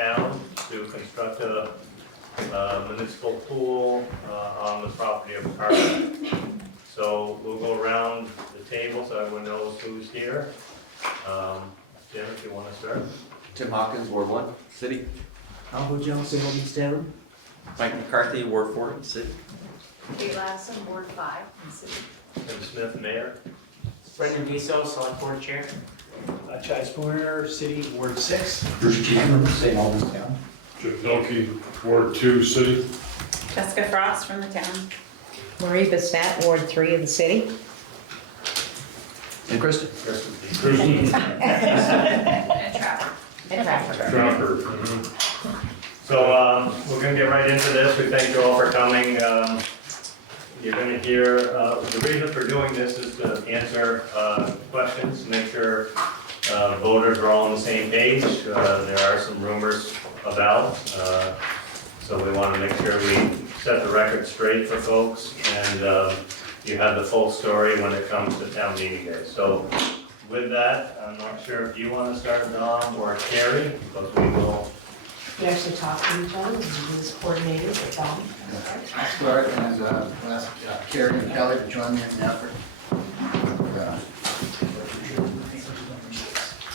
town to construct a municipal pool on the property of Carter. So we'll go around the table so everyone knows who's here. Jim, if you want to start. Tim Hawkins, Ward 1, City. Albo Johnson, Town. Mike McCarthy, Ward 4, City. Kate Lasson, Ward 5, in City. Tim Smith, Mayor. Brendan Viso, Select Board Chair. Chai Spooner, City, Ward 6. Bruce Cameron, St. Albans Town. Chip Pelkey, Ward 2, City. Jessica Frost from the town. Marie Bestat, Ward 3 of the city. And Kristen. Kristen And Trapper. And Trapper. Trapper. So we're going to get right into this. We thank you all for coming. You're going to hear, the reason for doing this is to answer questions, make sure voters are all on the same page. There are some rumors about, so we want to make sure we set the record straight for folks, and you have the full story when it comes to town meeting day. So with that, I'm not sure if you want to start, Dom or Carrie, but we will. We actually talk to each other, and use coordinators with them. I'll start and ask Carrie and Kelly to join me in the effort.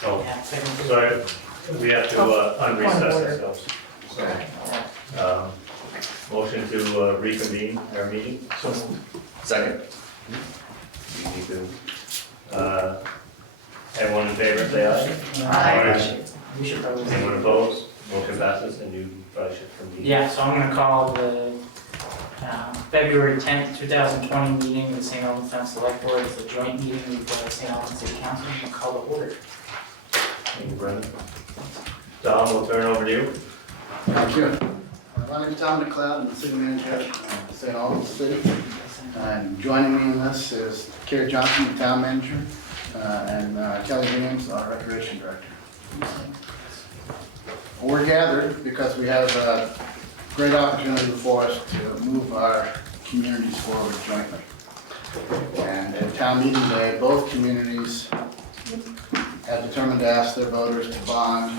Oh, Yeah, second. sorry, we have to unrecess ourselves. So, Motion to reconvene our meeting. Second. We need to, everyone in favor, say aye. Aye. We should probably. Anyone opposed? Motion passes, and you probably should convene. Yeah, so I'm gonna call the February 10th, 2020 meeting of the St. Albans Town Select Board. It's a joint meeting with the St. Albans City Council. I'm gonna call the order. Thank you, Brendan. Dom, we'll turn over to you. thank you. My name is Tom McLeod, I'm the city manager of St. Albans City. And joining me in this is Carrie Johnson, the town manager, and Kelly James, our recreation director. We're gathered because we have a great opportunity before us to move our communities forward jointly. And at town meeting day, both communities have determined to ask their voters to bond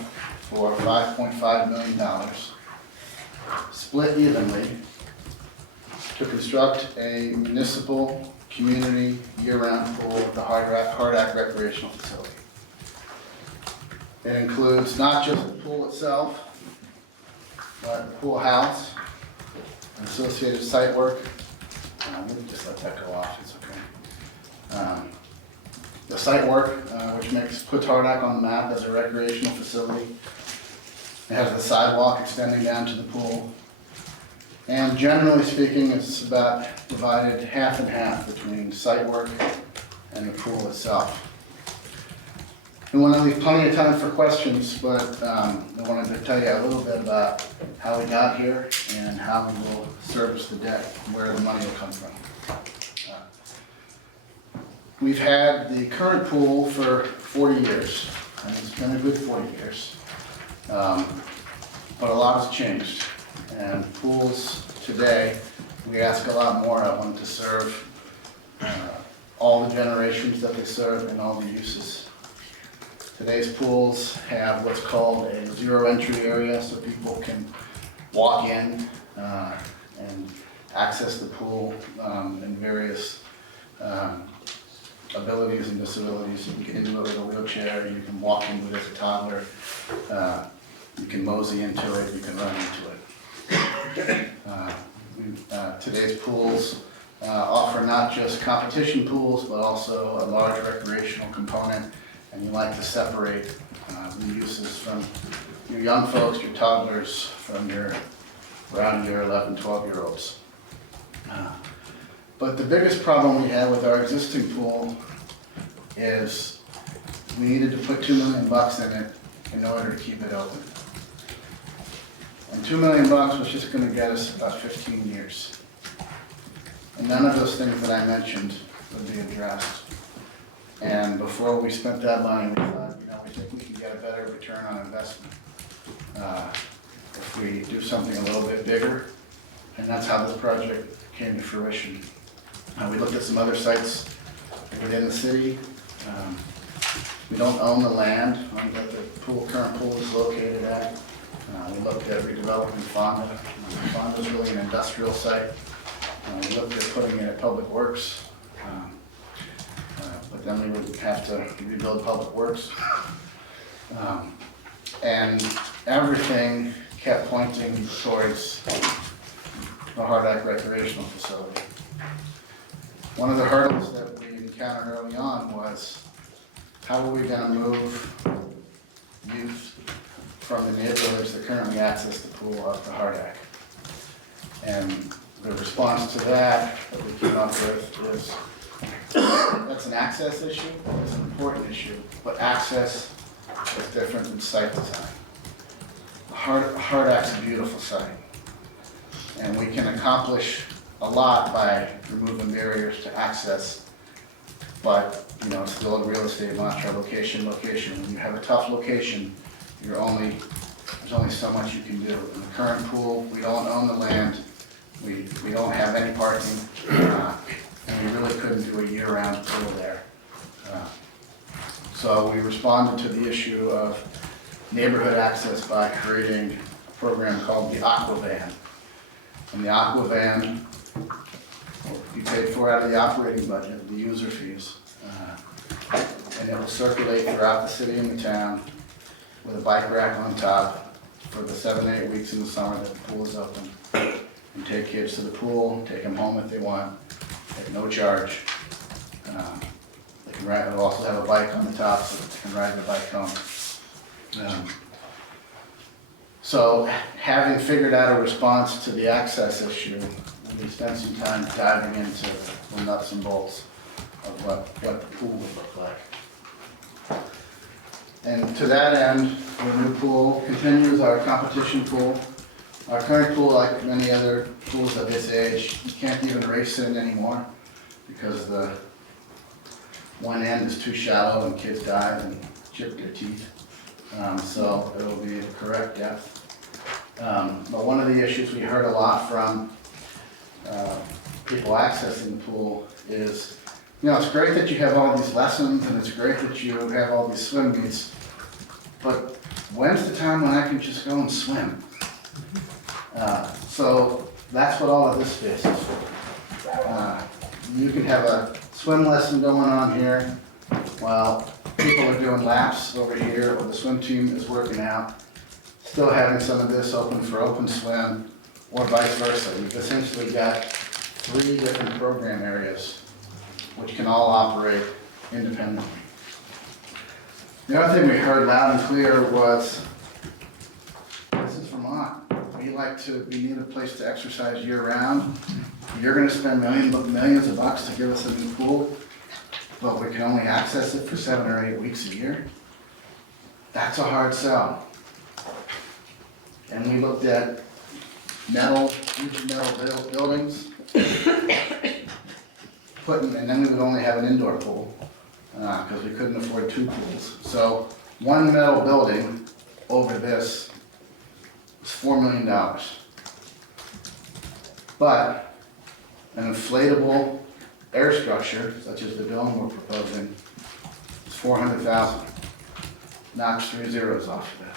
for $5.5 million, split evenly, to construct a municipal community year-round pool at the Hardack Recreational Facility. It includes not just the pool itself, but the pool house, and associated site work. Let me just let that go off, it's okay. The site work, which puts Hardack on the map as a recreational facility. It has the sidewalk extending down to the pool. And generally speaking, it's about divided half and half between site work and the pool itself. We want to leave plenty of time for questions, but I wanted to tell you a little bit about how we got here and how we will service the debt, where the money will come from. We've had the current pool for 40 years, and it's been a good 40 years. But a lot has changed, and pools today, we ask a lot more of them to serve all the generations that they serve and all the uses. Today's pools have what's called a zero entry area, so people can walk in and access the pool in various abilities and disabilities. You can get into it with a wheelchair, you can walk into it as a toddler, you can mosey into it, you can run into it. Today's pools offer not just competition pools, but also a large recreational component, and you like to separate the uses from your young folks, your toddlers, from around your 11, 12-year-olds. But the biggest problem we have with our existing pool is we needed to put $2 million in it in order to keep it open. And $2 million was just going to get us about 15 years. And none of those things that I mentioned would be addressed. And before we spent that money, we thought, we think we can get a better return on investment if we do something a little bit bigger. And that's how this project came to fruition. We looked at some other sites within the city. We don't own the land that the current pool is located at. We looked at redeveloping Fonda. Fonda's really an industrial site. We looked at putting in a public works. But then we would have to rebuild public works. And everything kept pointing towards the Hardak recreational facility. One of the hurdles that we encountered early on was, how are we gonna move youth from the neighborhoods that currently access the pool up to Hardak? And the response to that we came up with is, that's an access issue, it's an important issue, but access is different than site design. Hardak's a beautiful site, and we can accomplish a lot by removing barriers to access, but, you know, it's still a real estate mantra, location. When you have a tough location, there's only so much you can do. In the current pool, we don't own the land, we don't have any parking, and we really couldn't do a year-round pool there. So we responded to the issue of neighborhood access by creating a program called the Aqua Van. And the Aqua Van will be paid for out of the operating budget, the user fees. And it will circulate throughout the city and the town with a bike rack on top for the 7-8 weeks in the summer that the pool is open. And take kids to the pool, take them home if they want, at no charge. They can ride, it'll also have a bike on the top so that they can ride the bike home. So having figured out a response to the access issue, we spent some time diving into the nuts and bolts of what the pool would look like. And to that end, our new pool continues our competition pool. Our current pool, like many other pools of this age, you can't even race in anymore because the one end is too shallow and kids dive and chip their teeth. So it'll be the correct depth. But one of the issues we heard a lot from people accessing the pool is, you know, it's great that you have all these lessons and it's great that you have all these swim meets, but when's the time when I can just go and swim? So that's what all of this space is for. You can have a swim lesson going on here while people are doing laps over here or the swim team is working out, still having some of this open for open swim or vice versa. You've essentially got 3 different program areas which can all operate independently. The other thing we heard loud and clear was, this is Vermont. We need a place to exercise year-round. You're gonna spend millions of bucks to give us a new pool, but we can only access it for 7 or 8 weeks a year. That's a hard sell. And we looked at huge metal buildings, and then we would only have an indoor pool, because we couldn't afford 2 pools. So one metal building over this was $4 million. But an inflatable air structure, such as the dome we're proposing, is $400,000. Knocks 3 zeros off of that.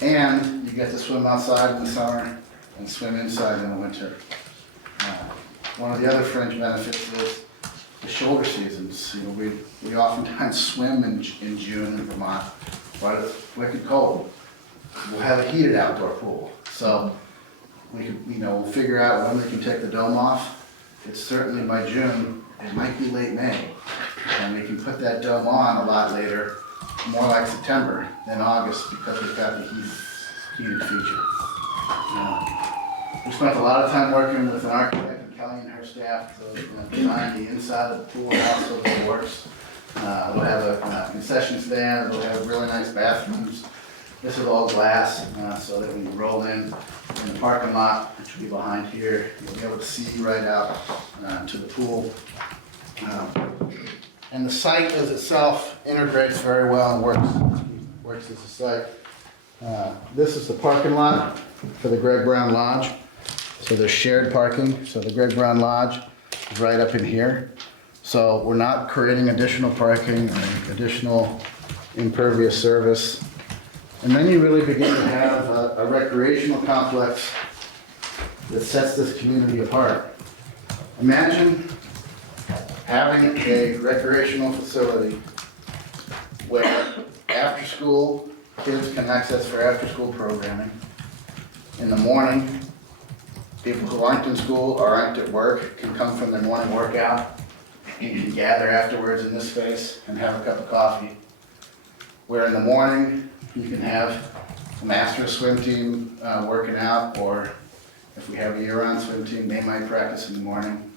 And you get to swim outside in the summer and swim inside in the winter. One of the other fringe benefits is the shoulder seasons. You know, we oftentimes swim in June in Vermont, but it's wicked cold. We'll have a heated outdoor pool, so we can, we'll figure out when we can take the dome off. It's certainly by June, it might be late May, and we can put that dome on a lot later, more like September than August, because we've got the heated feature. We spent a lot of time working with an architect, and Kelly and her staff, to design the inside of the pool also that works. We'll have a concession stand, we'll have really nice bathrooms. This is all glass, so that when you roll in the parking lot, which will be behind here, you'll be able to see right out to the pool. And the site as itself integrates very well and works as a site. This is the parking lot for the Greg Brown Lodge. So there's shared parking. So the Greg Brown Lodge is right up in here. So we're not creating additional parking or additional impervious service. And then you really begin to have a recreational complex that sets this community apart. Imagine having a recreational facility where after school, kids can access for after-school programming. In the morning, people who aren't in school or aren't at work can come from their morning workout. You can gather afterwards in this space and have a cup of coffee. Where in the morning, you can have a master swim team working out, or if we have a year-round swim team, they might practice in the morning.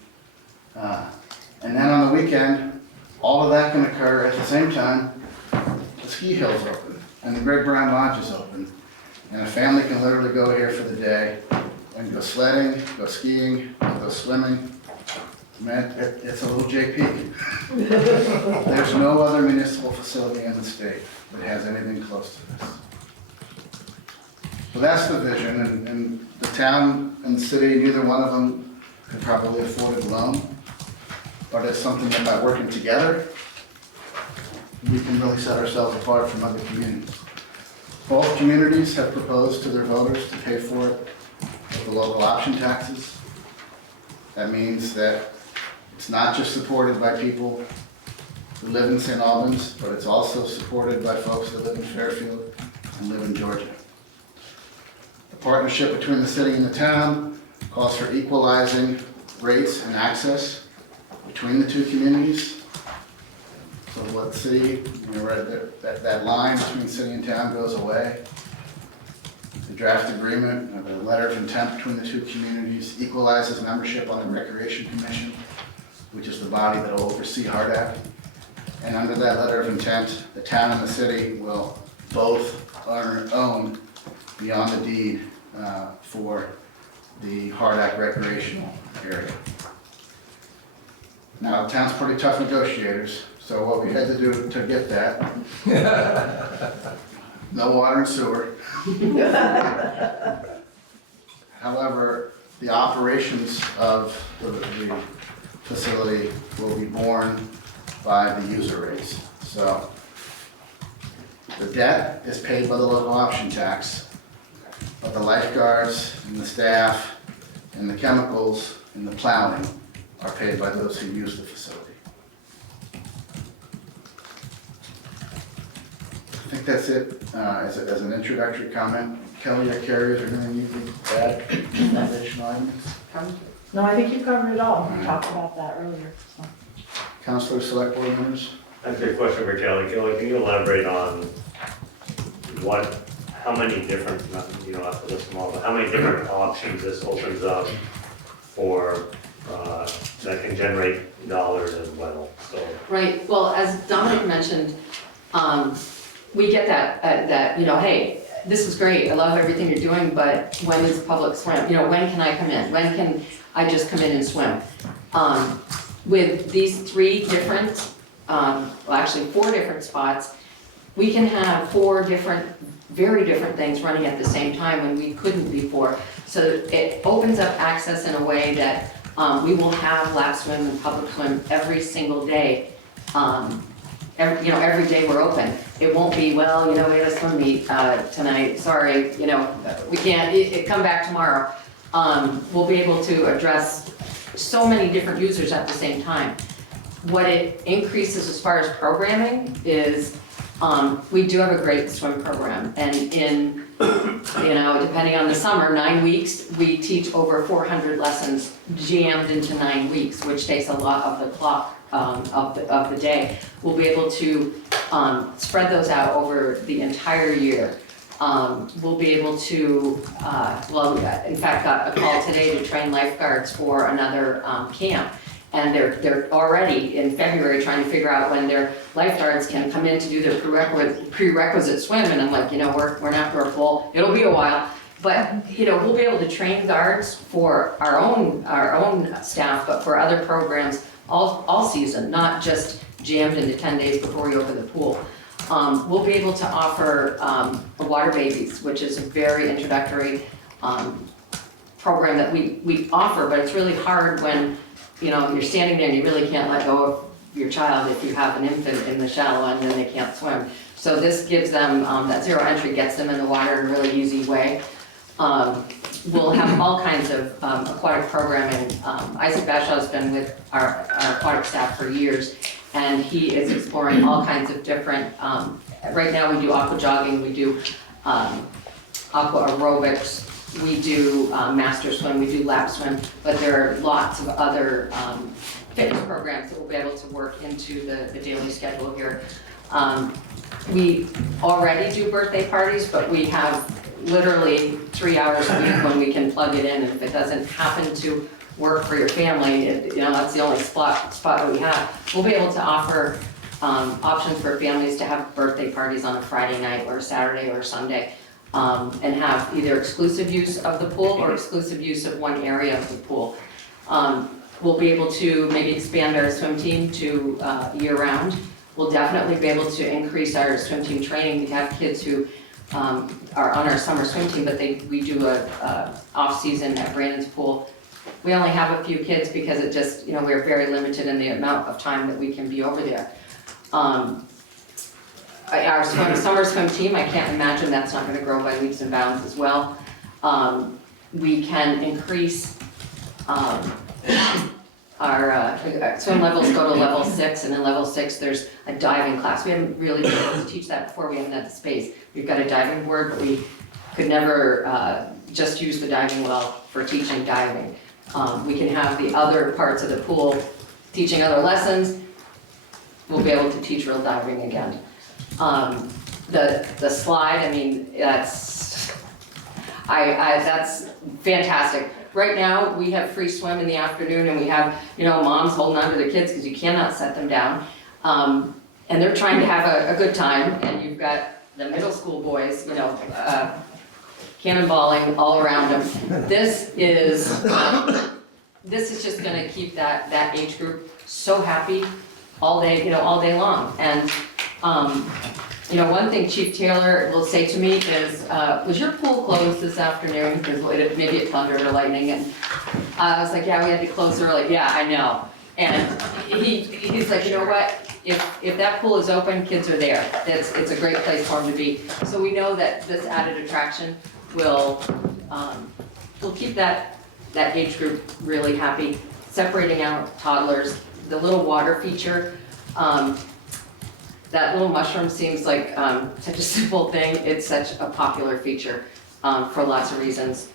And then on the weekend, all of that can occur at the same time. The ski hill's open, and the Great Brown Lodge is open, and a family can literally go here for the day and go sledding, go skiing, go swimming. Man, it's a little JP. There's no other municipal facility in the state that has anything close to this. So that's the vision, and the town and the city, neither one of them could probably afford it alone. But it's something that by working together, we can really set ourselves apart from other communities. Both communities have proposed to their voters to pay for it with the local option taxes. That means that it's not just supported by people who live in St. Albans, but it's also supported by folks that live in Fairfield and live in Georgia. The partnership between the city and the town calls for equalizing rates and access between the two communities. So what city, that line between city and town goes away. The draft agreement, the letter of intent between the two communities equalizes membership on the Recreation Commission, which is the body that will oversee HARDAC. And under that letter of intent, the town and the city will both own beyond the deed for the HARDAC recreational area. Now, the town's pretty tough negotiators, so what we had to do to get that, no water and sewer. However, the operations of the facility will be borne by the user rates. So the debt is paid by the local option tax, but the lifeguards and the staff and the chemicals and the plowing are paid by those who use the facility. I think that's it as an introductory comment. Kelly or Carrie, is there anything you need to add? Foundational items? No, I think you covered it all. We talked about that earlier, so. Counselor, select board members? I have a question for Kelly. Kelly, can you elaborate on how many different, you don't have to list them all, but how many different options this opens up for, that can generate dollars as well, so. Right, well, as Dominic mentioned, we get that, hey, this is great, I love everything you're doing, but when is public swim? When can I come in? When can I just come in and swim? With these 3 different, actually 4 different spots, we can have 4 different, very different things running at the same time when we couldn't before. So it opens up access in a way that we will have lap swim and public swim every single day. Every day we're open. It won't be, we have a swim meet tonight, sorry, we can't, come back tomorrow. We'll be able to address so many different users at the same time. What it increases as far as programming is, we do have a great swim program, and in, depending on the summer, 9 weeks, we teach over 400 lessons jammed into 9 weeks, which takes a lot of the clock of the day. We'll be able to spread those out over the entire year. We'll be able to, in fact, got a call today to train lifeguards for another camp. And they're already in February trying to figure out when their lifeguards can come in to do their prerequisite swim. And I'm like, we're not for a full, it'll be a while. But, we'll be able to train guards for our own staff, but for other programs all season, not just jammed into 10 days before we open the pool. We'll be able to offer Water Babies, which is a very introductory program that we offer, but it's really hard when you're standing there and you really can't let go of your child if you have an infant in the shallow end and they can't swim. So this gives them, that zero entry gets them in the water in a really easy way. We'll have all kinds of aquatic programming. Isaac Bashaw's been with our aquatic staff for years, and he is exploring all kinds of different, right now we do aqua jogging, we do aqua aerobics, we do master swim, we do lap swim, but there are lots of other fitness programs that we'll be able to work into the daily schedule here. We already do birthday parties, but we have literally 3 hours a week when we can plug it in, and if it doesn't happen to work for your family, that's the only spot that we have. We'll be able to offer options for families to have birthday parties on a Friday night or a Saturday or a Sunday, and have either exclusive use of the pool or exclusive use of one area of the pool. We'll be able to maybe expand our swim team to year-round. We'll definitely be able to increase our swim team training. We have kids who are on our summer swim team, but we do a off-season at Brandon's pool. We only have a few kids because it just, we're very limited in the amount of time that we can be over there. Our summer swim team, I can't imagine that's not gonna grow by leaps and bounds as well. We can increase our swim levels go to level 6, and in level 6 there's a diving class. We haven't really been able to teach that before, we haven't had the space. We've got a diving board, but we could never just use the diving well for teaching diving. We can have the other parts of the pool teaching other lessons. We'll be able to teach real diving again. The slide, that's fantastic. Right now, we have free swim in the afternoon, and we have, moms holding on to their kids because you cannot set them down. And they're trying to have a good time, and you've got the middle school boys, cannonballing all around them. This is just gonna keep that age group so happy all day, all day long. And, one thing Chief Taylor will say to me is, was your pool closed this afternoon? Because maybe it thundered or lightning, and I was like, yeah, we had to close early. Yeah, I know. And he's like, you know what? If that pool is open, kids are there. It's a great place for them to be. So we know that this added attraction will keep that age group really happy. Separating out toddlers, the little water feature, that little mushroom seems like such a simple thing. It's such a popular feature for lots of reasons.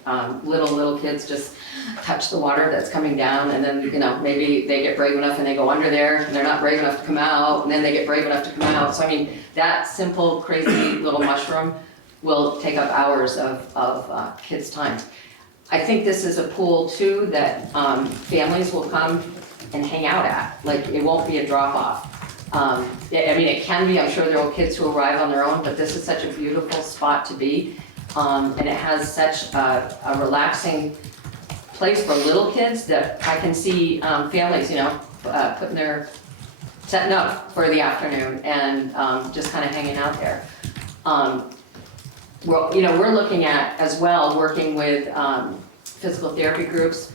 Little kids just touch the water that's coming down, and then maybe they get brave enough and they go under there, and they're not brave enough to come out, and then they get brave enough to come out. So that simple, crazy little mushroom will take up hours of kids' time. I think this is a pool too that families will come and hang out at. Like, it won't be a drop-off. It can be. I'm sure there are kids who arrive on their own, but this is such a beautiful spot to be. And it has such a relaxing place for little kids that I can see families, setting up for the afternoon and just kind of hanging out there. We're looking at, as well, working with physical therapy groups.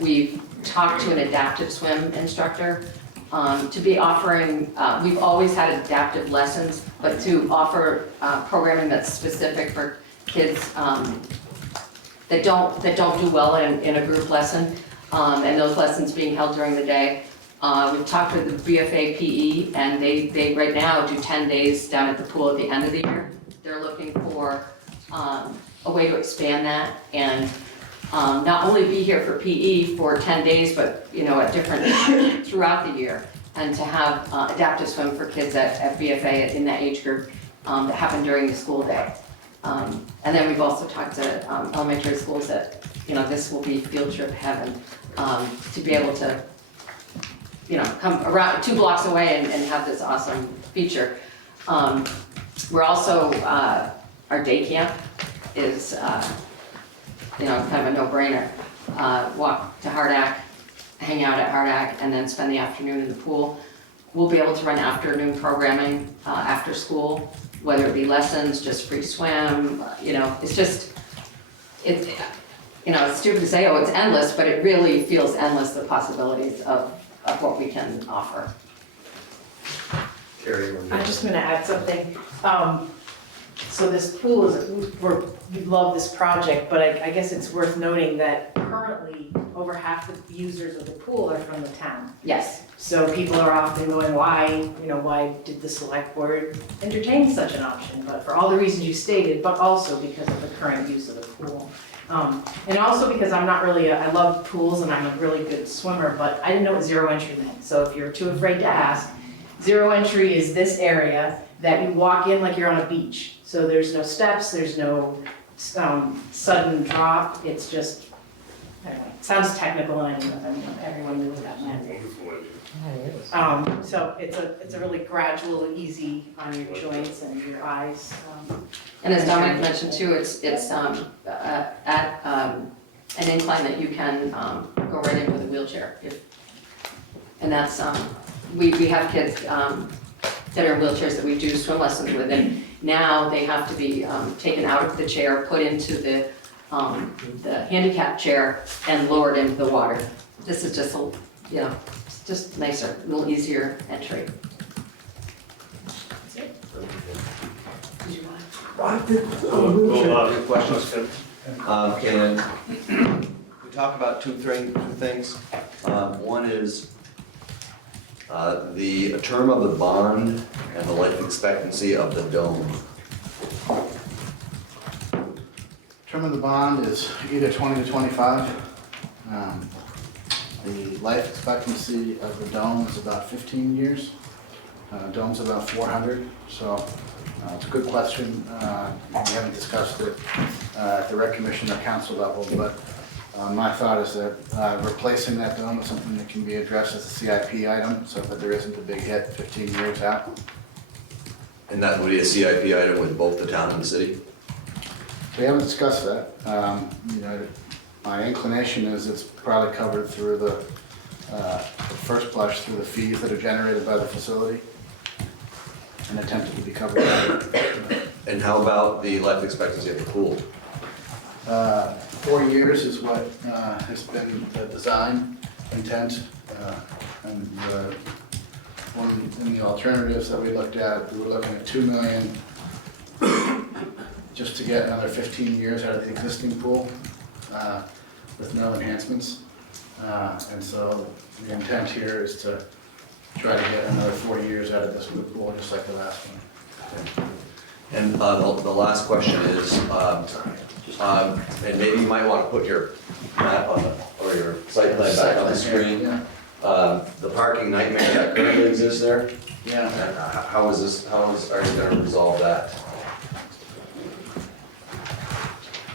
We've talked to an adaptive swim instructor to be offering, we've always had adaptive lessons, but to offer programming that's specific for kids that don't do well in a group lesson, and those lessons being held during the day. We've talked with the BFA PE, and they right now do 10 days down at the pool at the end of the year. They're looking for a way to expand that and not only be here for PE for 10 days, but at different throughout the year, and to have adaptive swim for kids at BFA in that age group that happen during the school day. And then we've also talked to elementary schools that this will be field trip heaven, to be able to come around 2 blocks away and have this awesome feature. We're also, our day camp is kind of a no-brainer. Walk to Hardack, hang out at Hardack, and then spend the afternoon in the pool. We'll be able to run afternoon programming after school, whether it be lessons, just free swim. It's just, it's stupid to say, oh, it's endless, but it really feels endless, the possibilities of what we can offer. I'm just gonna add something. So this pool we love this project, but I guess it's worth noting that currently over half the users of the pool are from the town. Yes, So people are often going, why did the select board entertain such an option? But for all the reasons you stated, but also because of the current use of the pool. And also because I'm not really, I love pools and I'm a really good swimmer, but I didn't know what zero entry meant. So if you're too afraid to ask, zero entry is this area that you walk in like you're on a beach. So there's no steps, there's no sudden drop, it's just, anyway, it sounds technical and I don't know if everyone knew what that meant. So it's a really gradual and easy on your joints and your eyes. and as Dominic mentioned too, it's at an incline that you can go right in with a wheelchair. And that's, we have kids that are in wheelchairs that we do swim lessons with, and now they have to be taken out of the chair, put into the handicap chair and lowered into the water. This is just, it's just nicer, a little easier entry. Good questions. Can we talk about two things? One is the term of the bond and the life expectancy of the dome. Term of the bond is either 20 to 25. The life expectancy of the dome is about 15 years. Dome's about 400, so it's a good question. We haven't discussed it at the rec commission or council level, but my thought is that replacing that dome is something that can be addressed as a CIP item, so that there isn't a big hit 15 years out. And that would be a CIP item with both the town and the city? We haven't discussed that. My inclination is it's probably covered through the first blush through the fees that are generated by the facility and attempted to be covered by it. And how about the life expectancy of the pool? 4 years is what has been the design intent. And one of the alternatives that we looked at, we were looking at $2 million just to get another 15 years out of the existing pool with no enhancements. And so the intent here is to try to get another 40 years out of this new pool, just like the last one. And the last question is, and maybe you might want to put your map on or your site plan back on the screen. Yeah. The parking nightmare that currently exists there, Yeah. how are you going to resolve that?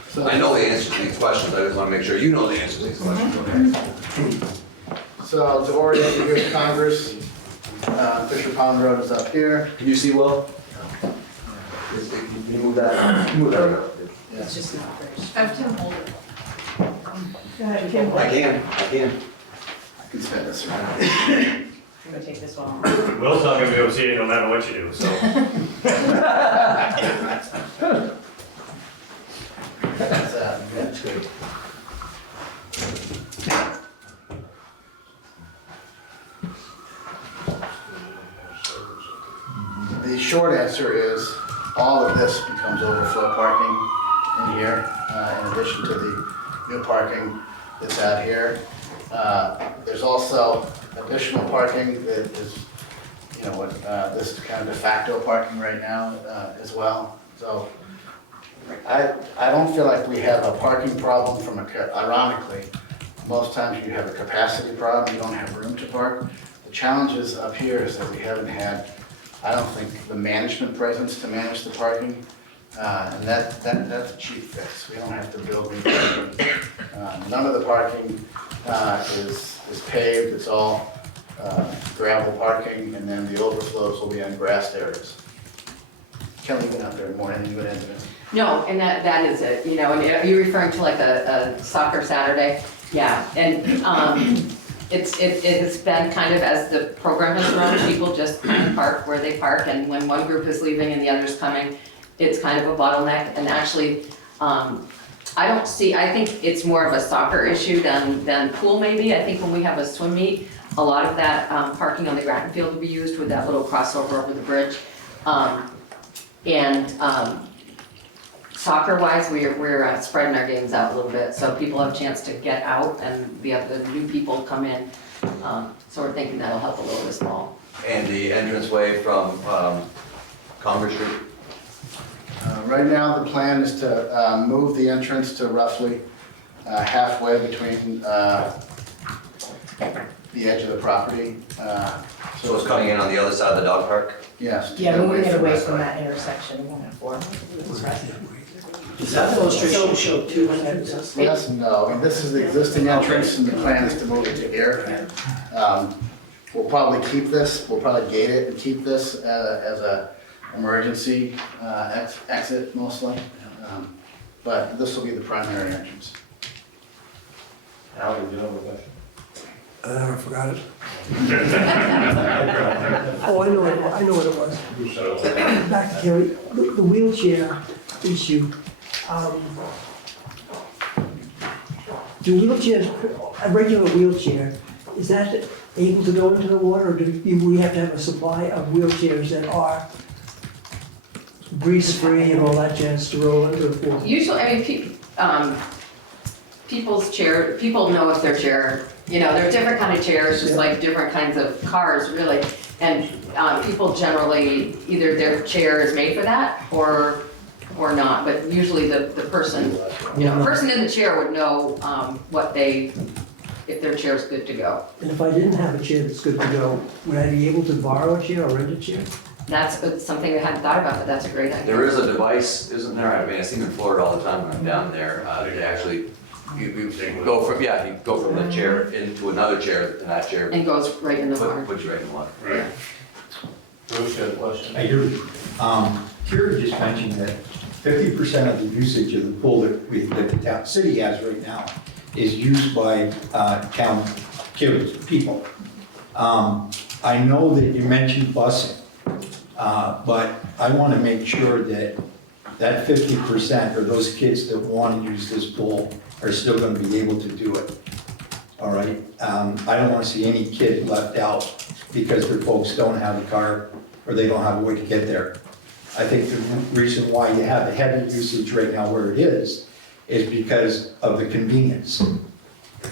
So- I know the answer to these questions, I just want to make sure you know the answer to these questions, okay? So to orient you here to Congress, Fisher Pond Road is up here. Can you see Will? Can you move that? Move that. It's just not first. Have Tim hold it. Go ahead, Kim. I can. I can spin this around. I'm gonna take this one. Will's not gonna be able to see it no matter what you do, so. That's good. The short answer is all of this becomes overflow parking in here, in addition to the new parking that's out here. There's also additional parking that is, this is kind of de facto parking right now as well. So I don't feel like we have a parking problem ironically, most times you have a capacity problem, you don't have room to park. The challenges up here is that we haven't had, I don't think, the management presence to manage the parking. And that's a cheap fix. We don't have to build new parking. None of the parking is paved, it's all gravel parking, and then the overflows will be on grassed areas. Kelly, been out there more than you would into it. No, and that is it, and are you referring to like a soccer Saturday? Yeah, and it has been kind of, as the program has grown, people just kind of park where they park, and when one group is leaving and the other's coming, it's kind of a bottleneck, and actually, I think it's more of a soccer issue than pool maybe. I think when we have a swim meet, A lot of that parking on the Grattan Field will be used with that little crossover over the bridge. Soccer-wise, we're spreading our games out a little bit, so people have a chance to get out and we have the new people come in. So we're thinking that'll help a little this fall. And the entranceway from Congress Street? Right now, the plan is to move the entrance to roughly halfway between the edge of the property. So it's coming in on the other side of the dog park? Yes. to Yeah, get moving it away that from side. that intersection, 104. Does that illustration show two entrances? Yes and no. I mean, this is the existing entrance and the plan is to move it to here. We'll probably keep this, we'll probably gate it and keep this as a emergency exit mostly. But this will be the primary entrance. Al, did you have a question? I forgot it. Oh, I know what it was. Back to Terry, the wheelchair issue. Do wheelchairs, a regular wheelchair, is that able to go into the water, or do we have to have a supply of wheelchairs that are grease-free and all that jazz to roll into the pool? Usually, I mean, people's chair, people know if their chair, there are different kind of chairs, just like different kinds of cars, really. And people generally, either their chair is made for that or not, but usually the person, person in the chair would know if their chair is good to go. And if I didn't have a chair that's good to go, would I be able to borrow a chair or rent a chair? That's something we hadn't thought about, but that's a great idea. There is a device, isn't there? I mean, I see them in Florida all the time when I'm down there. They actually, you go from the chair into another chair, and that chair And goes right in the water. puts you right in the water. Right. Bruce, you had a question? I do. Terry just mentioned that 50% of the usage of the pool that the town city has right now is used by town kids, people. I know that you mentioned busing, but I want to make sure that 50% or those kids that want to use this pool are still going to be able to do it. All right? I don't want to see any kid left out because their folks don't have a car or they don't have a way to get there. I think the reason why you have the heavy usage right now where it is because of the convenience.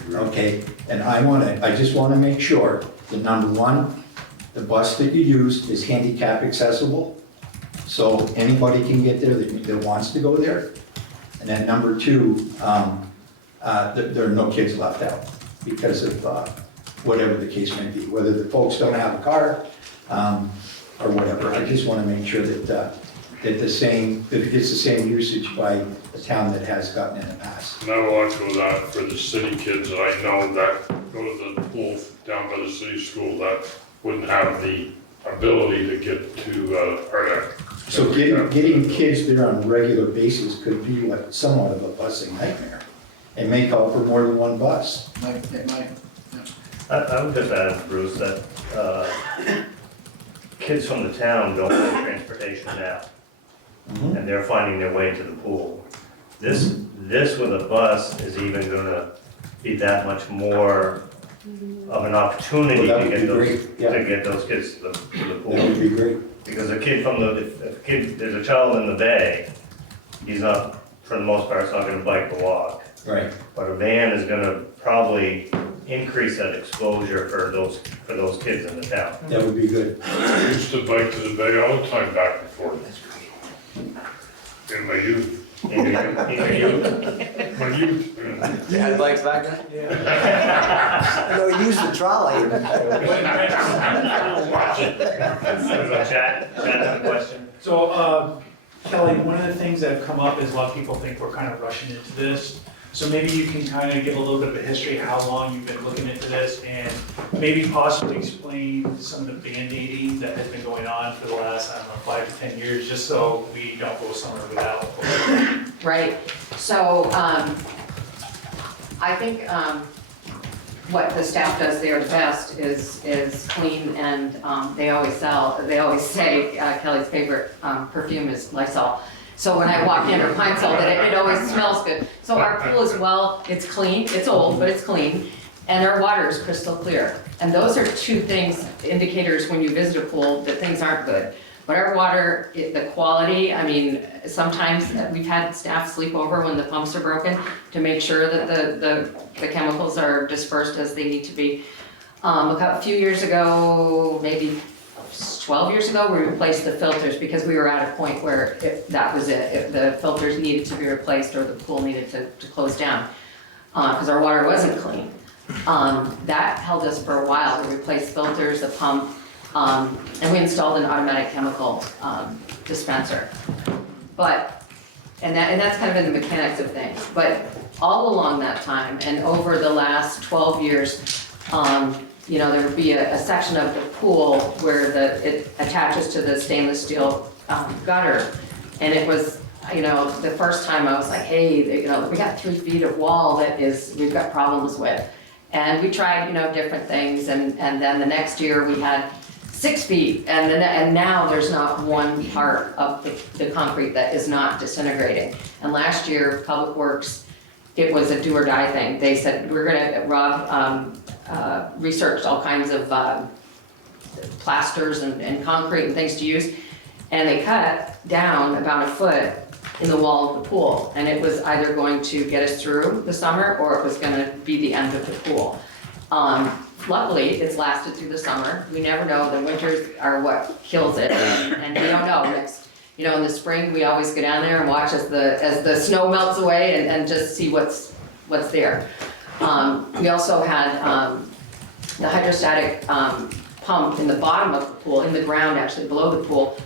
Okay, and I just want to make sure that number one, the bus that you use is handicap accessible, so anybody can get there that wants to go there. And then number two, there are no kids left out because of whatever the case may be, whether the folks don't have a car or whatever. I just want to make sure that it gets the same usage by a town that has gotten in the past. And I will echo that for the city kids that I know that go to the pool down by the city school that wouldn't have the ability to get to Arctic. So getting kids there on a regular basis could be like somewhat of a busing nightmare. It may call for more than one bus. It might. I would just add, Bruce, that kids from the town don't have transportation now, and they're finding their way to the pool. This with a bus is even gonna be that much more of an opportunity Well, that to would get be those, great, yeah. to get those kids to the pool. That would be great. Because if there's a child in the bay, he's not, for the most part, it's not gonna bike or walk. Right. But a van is gonna probably increase that exposure for those kids in the town. That would be good. I used to bike to the bay all the time back and forth. In my youth. In your youth. My youth. You had bikes back then? No, use the trolley. Chad has a question? So, Kelly, one of the things that have come up is a lot of people think we're kind of rushing into this. So maybe you can kind of give a little bit of a history, how long you've been looking into this, and maybe possibly explain some of the band-aiding that has been going on for the last, 5 to 10 years, just so we don't go somewhere without. Right, so, I think, what the staff does there the best is clean, and, they always say, Kelly's favorite, perfume is Lysol. So when I walk in, or Pine Sol, that it always smells good. So our pool as well, it's clean, it's old, but it's clean. and our water is crystal clear. And those are two things, indicators when you visit a pool that things aren't good. But our water, the quality, I mean, sometimes we've had staff sleep over when the pumps are broken to make sure that the chemicals are dispersed as they need to be. A few years ago, maybe 12 years ago, we replaced the filters because we were at a point where that was it. If the filters needed to be replaced or the pool needed to close down because our water wasn't clean. That held us for a while. We replaced filters, the pump, and we installed an automatic chemical dispenser. And that's kind of in the mechanics of things. But all along that time and over the last 12 years, there would be a section of the pool where it attaches to the stainless steel gutter. And it was, the first time I was like, hey, we got 3 feet of wall we've got problems with. And we tried, different things. And then the next year we had 6 feet. And now there's not one part of the concrete that is not disintegrating. And last year, Public Works, it was a do or die thing. They said, Rob researched all kinds of plasters and concrete and things to use. And they cut down about 1 foot in the wall of the pool. And it was either going to get us through the summer or it was gonna be the end of the pool. Luckily, it's lasted through the summer. We never know, the winters are what kills it. And we don't know, in the spring, we always go down there and watch as the snow melts away and just see what's there. We also had the hydrostatic pump in the bottom of the pool, in the ground actually below the pool,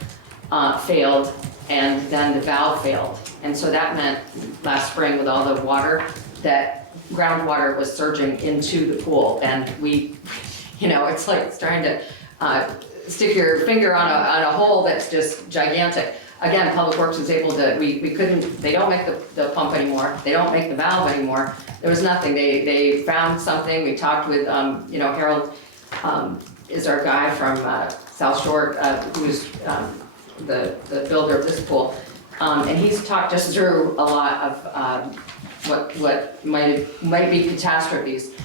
failed, and then the valve failed. And so that meant last spring with all the water, that groundwater was surging into the pool. And we, it's like it's trying to stick your finger on a hole that's just gigantic. Again, Public Works was able to, we couldn't, they don't make the pump anymore, they don't make the valve anymore. There was nothing, they found something, we talked with, Harold is our guy from South Shore, who's the builder of this pool. And he's talked us through a lot of what might be catastrophes.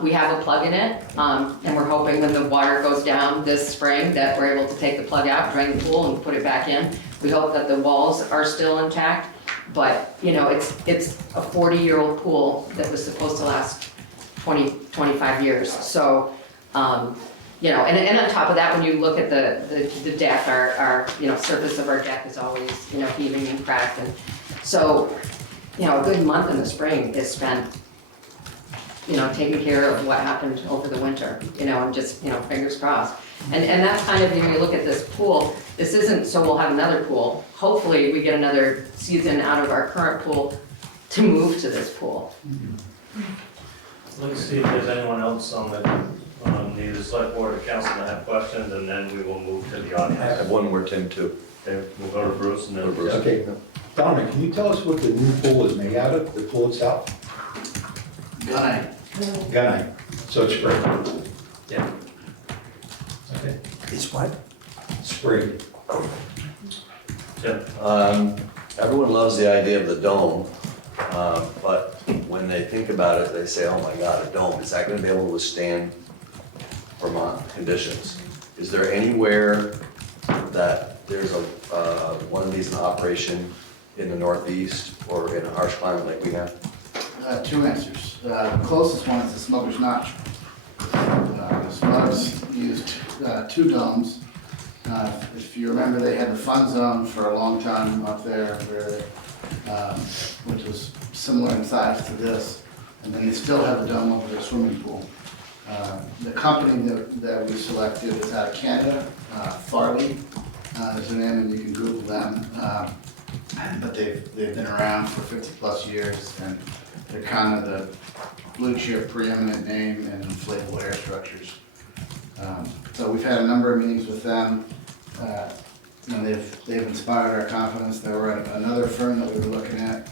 We have a plug in it, and we're hoping when the water goes down this spring that we're able to take the plug out, drain the pool, and put it back in. We hope that the walls are still intact, but it's a 40-year-old pool that was supposed to last 25 years. So, and on top of that, when you look at the deck, our surface of our deck is always heaving and cracked, and so a good month in the spring is spent taking care of what happened over the winter, and just, fingers crossed. And that's kind of, when you look at this pool, this isn't so we'll have another pool. Hopefully we get another season out of our current pool to move to this pool. Let's see if there's anyone else on the select board or council that have questions, and then we will move to the I audience. have one more, Tim, too. Okay, we'll go to Bruce and then Bruce. Okay, Donna, can you tell us what the new pool is made out of, the pool itself? Gunite. Gunite, so it's spray. Yeah. Okay. It's what? Spray. Tim. Everyone loves the idea of the dome, but when they think about it, they say, oh my God, a dome, is that gonna be able to withstand Vermont conditions? Is there anywhere that there's one of these in operation in the Northeast or in a harsh climate like we have? 2 answers. The closest one is the Smuggler's Notch. The Smugs used 2 domes. If you remember, they had the fun zone for a long time up there, which was similar in size to this. And then they still have a dome over their swimming pool. The company that we selected is out of Canada, Farley is their name, and you can Google them. But they've been around for 50+ years, and they're kind of the blue chip preeminent name in inflatable air structures. So we've had a number of meetings with them. They've inspired our confidence. There were another firm that we were looking at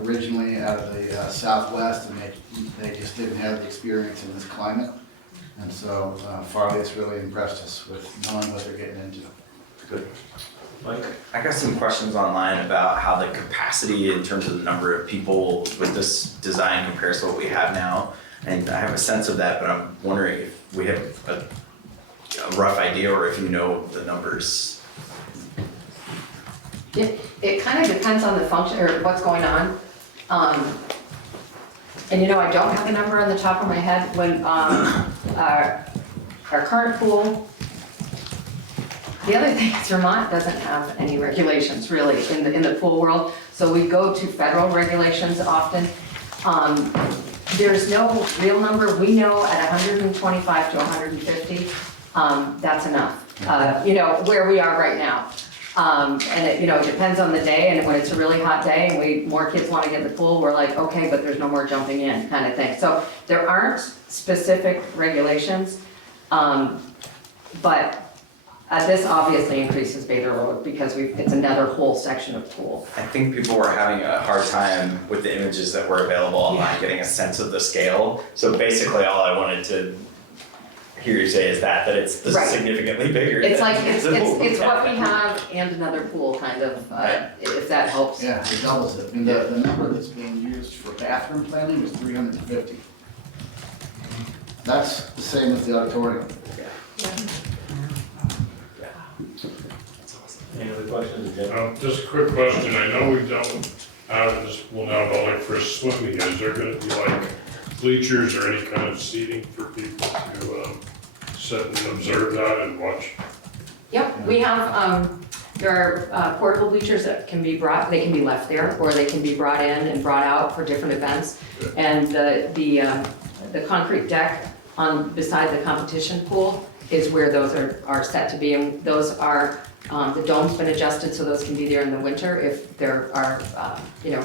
originally out of the Southwest, and they just didn't have the experience in this climate. And so Farley's really impressed us with knowing what they're getting into. Good. Mike? I got some questions online about how the capacity in terms of the number of people with this design compares to what we have now. And I have a sense of that, but I'm wondering if we have a rough idea or if you know the numbers. It kind of depends on the function or what's going on. And you know, I don't have the number on the top of my head when, our current pool. The other thing is Vermont doesn't have any regulations really in the pool world, so we go to federal regulations often. There's no real number. We know at 125 to 150, that's enough. You know, where we are right now. And it, you know, it depends on the day, and when it's a really hot day and more kids want to get in the pool, we're like, okay, but there's no more jumping in kind of thing. So there aren't specific regulations, but this obviously increases beta load because it's another whole section of pool. I think people were having a hard time with the images that were available online, getting a sense of the scale. So basically all I wanted to hear you say is that it's Right. significantly bigger. It's than like, it's the pool. what we have and another pool kind of, if that helps. Yeah, it doubles it. I mean, the number that's being used for bathroom planning is 350. That's the same as the auditorium. Any other questions, Jim? Just a quick question, I know we don't have this pool now, but like for swimming, is there gonna be like bleachers or any kind of seating for people to sit and observe that and watch? Yep, we have, there are portable bleachers that can be brought, they can be left there, or they can be brought in and brought out for different events. And the concrete deck beside the competition pool is where those are set to be, and those are, the dome's been adjusted so those can be there in the winter if there are, you know,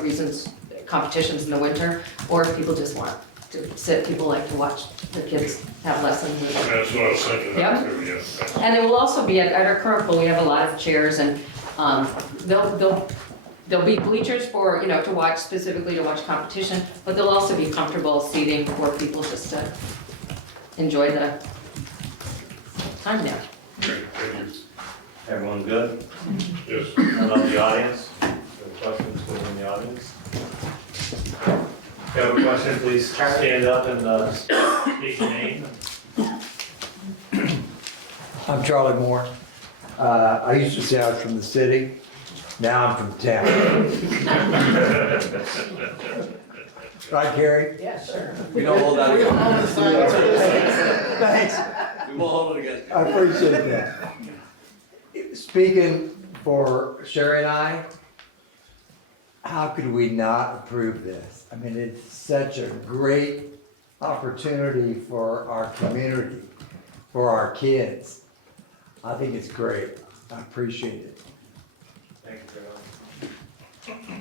competitions in the winter, or if people just want to sit, people like to watch the kids have lessons. That's what I was thinking Yep. that too, yeah. And there will also be, at our current pool, we have a lot of chairs and there'll be bleachers for, you know, to watch, specifically to watch competition, but there'll also be comfortable seating for people just to enjoy the time there. Great, thank you. Everyone good? Yes. And on the audience? Any questions from the audience? If you have a question, please stand up and state your name. I'm Charlie Moore. I used to say I was from the city, now I'm from town. Right, Carrie? Yeah, sure. We don't hold that We don't against own the sign. Thanks, you. We won't hold it against you. I appreciate that. Speaking for Sherry and I, how could we not approve this? I mean, it's such a great opportunity for our community, for our kids. I think it's great. I appreciate it. Thank you, Carol.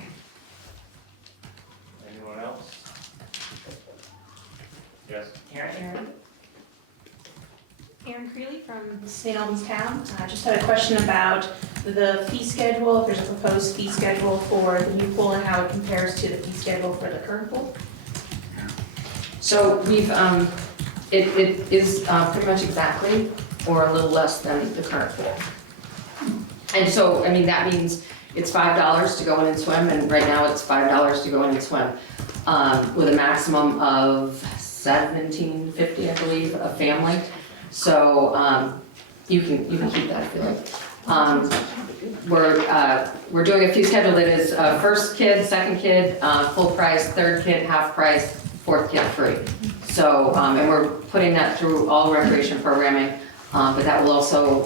Anyone else? Yes? Aaron? Erin Creeley from St. Albans Town. I just had a question about the fee schedule, if there's a proposed fee schedule for the new pool and how it compares to the fee schedule for the current pool. So we've, it is pretty much exactly or a little less than the current pool. And so, I mean, that means it's $5 to go in and swim, and right now it's $5 to go in and swim, with a maximum of $17.50, I believe, a family. So you can keep that if you like. We're doing a fee schedule that is first kid, second kid, full price, third kid, half price, fourth kid free. So, and we're putting that through all recreation programming, but that will also,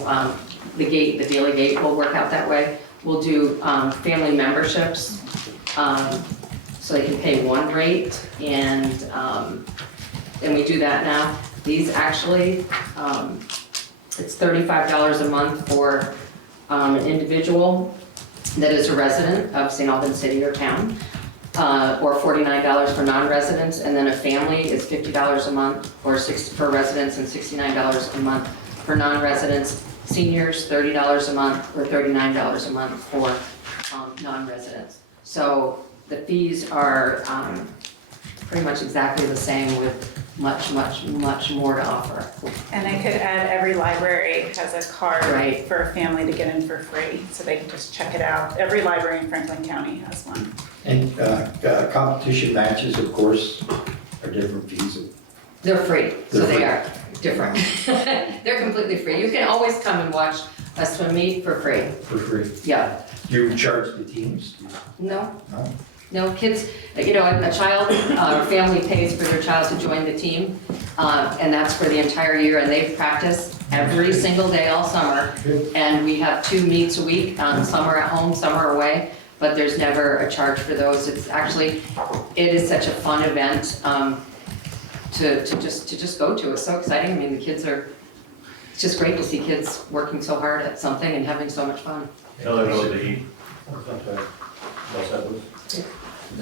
the daily gate will work out that way. We'll do family memberships, so they can pay one rate, and we do that now. These actually, it's $35 a month for an individual that is a resident of St. Albans City or town, or $49 for non-residents, and then a family is $50 a month for residents and $69 a month for non-residents. Seniors, $30 a month or $39 a month for non-residents. So the fees are pretty much exactly the same with much more to offer. And I could add, every library has a card Right. for a family to get in for free, so they can just check it out. Every library in Franklin County has one. And competition matches, of course, are different fees. They're free, so They're they free. are different. They're completely free. You can always come and watch a swim meet for free. For free. Yeah, Do you charge the teams? no, No? no, kids, you know, a child, family pays for their child to join the team, and that's for the entire year, and they practice every single day all summer. Good. And we have 2 meets a week, some are at home, some are away, but there's never a charge for those. It's actually, it is such a fun event, to just go to. It's so exciting. I mean, the kids are, it's just great to see kids working so hard at something and having so much fun. Tell her to eat.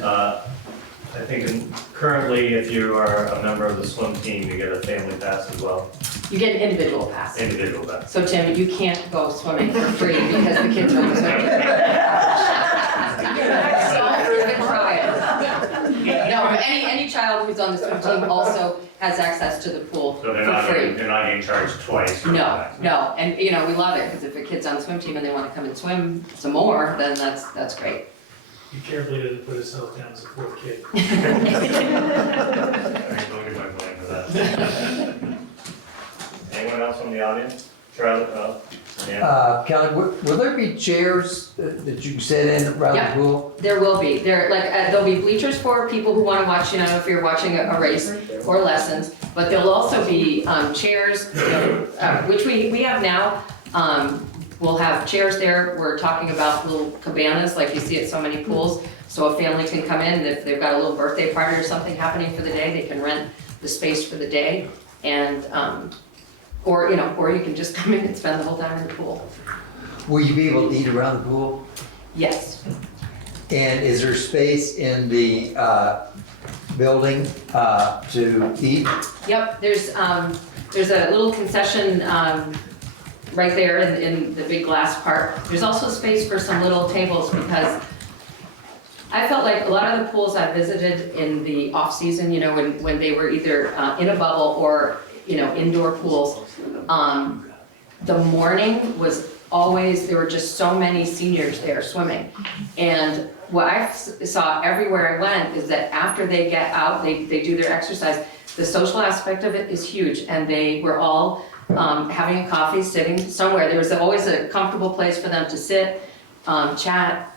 I think currently, if you are a member of the swim team, you get a family pass as well, You get an individual pass. individual pass. So Tim, you can't go swimming for free because the kids are on the swimming team. Don't even try it. No, but any child who's on the swim team also has access to the pool So for free. they're not getting charged twice. for No, that. no, and you know, we love it, because if a kid's on the swim team and they wanna come and swim some more, then that's great. Be careful he doesn't put himself down as a fourth kid. I don't get my blame for that. Anyone else from the audience? Charlotte, yeah. Kelly, will there be chairs that you can sit in around Yeah. the pool? There will be, there'll be bleachers for people who wanna watch, you know, if you're watching a race or lessons, but there'll also be, chairs, you know, which we have now. We'll have chairs there. We're talking about little cabanas like you see at so many pools. So a family can come in, and if they've got a little birthday party or something happening for the day, they can rent the space for the day. And, or you can just come in and spend the whole time in the pool. Will you be able to eat around the pool? Yes. And is there space in the building to eat? Yep, there's a little concession, right there in the big glass part. There's also space for some little tables, because I felt like a lot of the pools I visited in the off-season, you know, when they were either in a bubble or, you know, indoor pools, the morning was always, there were just so many seniors there swimming. And what I saw everywhere I went is that after they get out, they do their exercise, the social aspect of it is huge, and they were all having a coffee, sitting somewhere. There was always a comfortable place for them to sit, chat,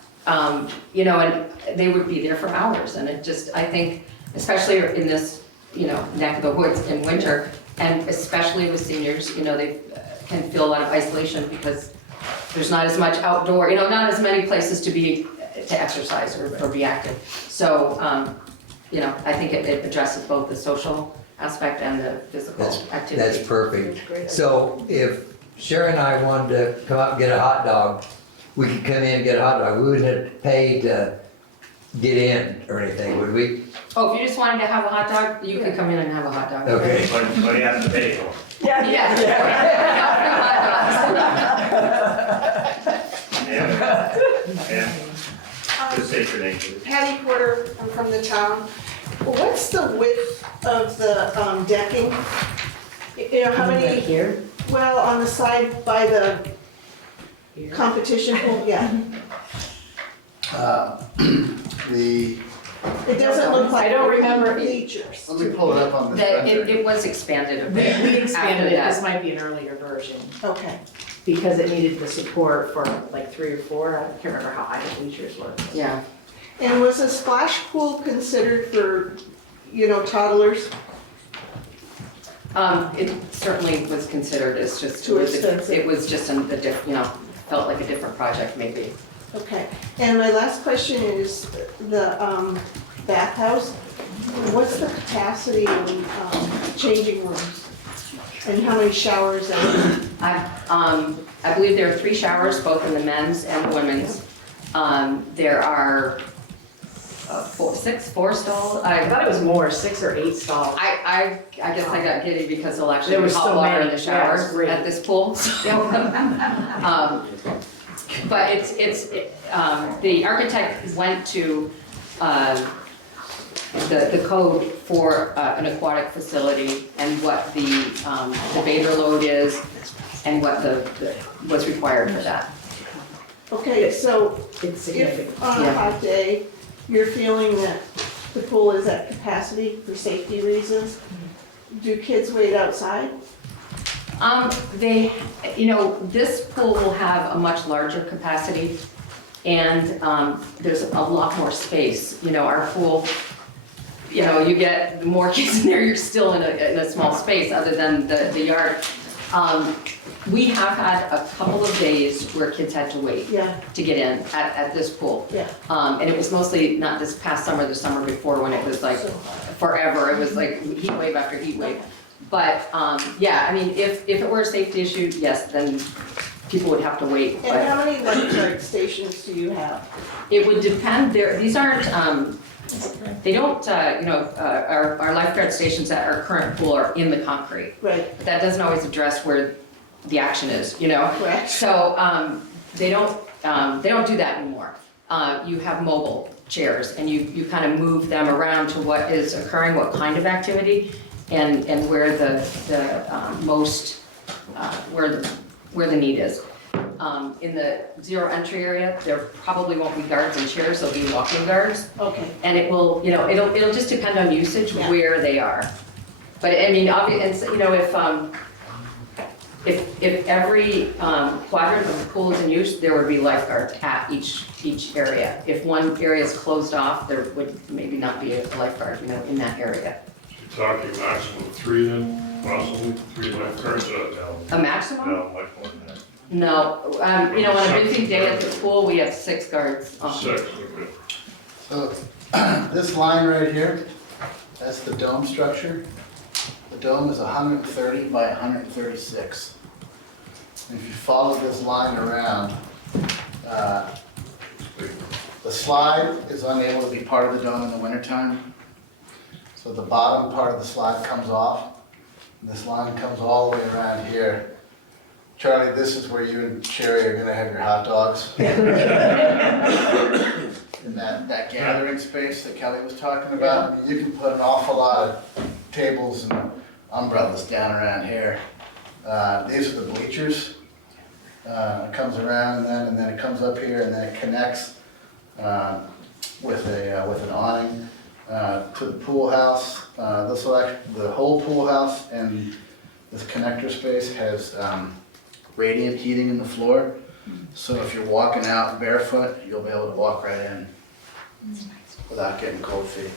you know, and they would be there for hours. And it just, I think, especially in this, you know, neck of the woods in winter, and especially with seniors, you know, they can feel a lot of isolation because there's not as much outdoor, you know, not as many places to exercise or be active. So, you know, I think it addresses both the social aspect and the physical activity. That's perfect. So if Sharon and I wanted to come up and get a hot dog, we could come in and get a hot dog. We wouldn't have to pay to get in or anything, would we? Oh, if you just wanted to have a hot dog, you could come in and have a hot dog. Okay. What do you have to pay for? Yeah. Yeah. Just state your name, please. Patty Porter, I'm from the town. What's the width of the decking? You know, how many? Here? Well, on the side by the competition pool, yeah. It doesn't look like. I don't remember. Bleachers. Let me pull it up on this That, rendering. it was expanded a We bit. expanded it, After this might be an earlier version, Okay. because it needed the support for like 3 or 4, I can't remember how high the bleachers were. Yeah. And was a splash pool considered for, you know, toddlers? It certainly was considered, it's just. Too expensive. It was just you know, felt like a different project maybe. Okay. And my last question is the bathhouse. What's the capacity in changing rooms? And how many showers are there? I believe there are 3 showers, both in the men's and the women's. There are 4 stalls. I thought it was more, 6 or 8 stalls. I guess I got giddy because there'll actually There be was hot so water in many. the Yeah, it was shower great. at this pool. But the architect went to the code for an aquatic facility and what the bather load is and what what's required for that. Okay, so It's significant. if on a hot day, you're feeling that the pool is at capacity for safety reasons, do kids wait outside? This pool will have a much larger capacity and there's a lot more space. Our pool, you get more kids in there, you're still in a small space other than the yard. We have had a couple of days where kids had to wait to get in at this pool. Yeah. And it was mostly not this past summer, the summer before when it was like forever. It was like heat wave after heat wave. But if it were a safety issue, yes, then people would have to wait. And But how many lifeguard stations do you have? it would depend. These aren't. They don't. Our lifeguard stations at our current pool are in the concrete. Right. But that doesn't always address where the action is. Correct. So they don't do that anymore. You have mobile chairs and you kind of move them around to what is occurring, what kind of activity, and where the most where the need is. In the zero entry area, there probably won't be guards and chairs, there'll be walking guards. Okay. And it will, it'll just depend on usage where they are. But I mean, if every quadrant of the pool is in use, there would be lifeguards at each area. If one area is closed off, there would maybe not be a lifeguard, in that area. You're talking maximum 3 then, possibly 3 lifeguards A maximum? No, much more than that. No, on a busy day at the pool, we have 6 guards. 6, okay. So this line right here, that's the dome structure. The dome is 130 by 136. And if you follow this line around, the slide is unable to be part of the dome in the wintertime. So the bottom part of the slide comes off. And this line comes all the way around here. Charlie, this is where you and Sherry are gonna have your hot dogs. In that gathering space that Kelly was talking about. I mean, you can put an awful lot of tables and umbrellas down around here. These are the bleachers. It comes around and then it comes up here and then it connects with an awning to the pool house. The whole pool house and this connector space has radiant heating in the floor. So if you're walking out barefoot, you'll be able to walk right in without getting cold feet.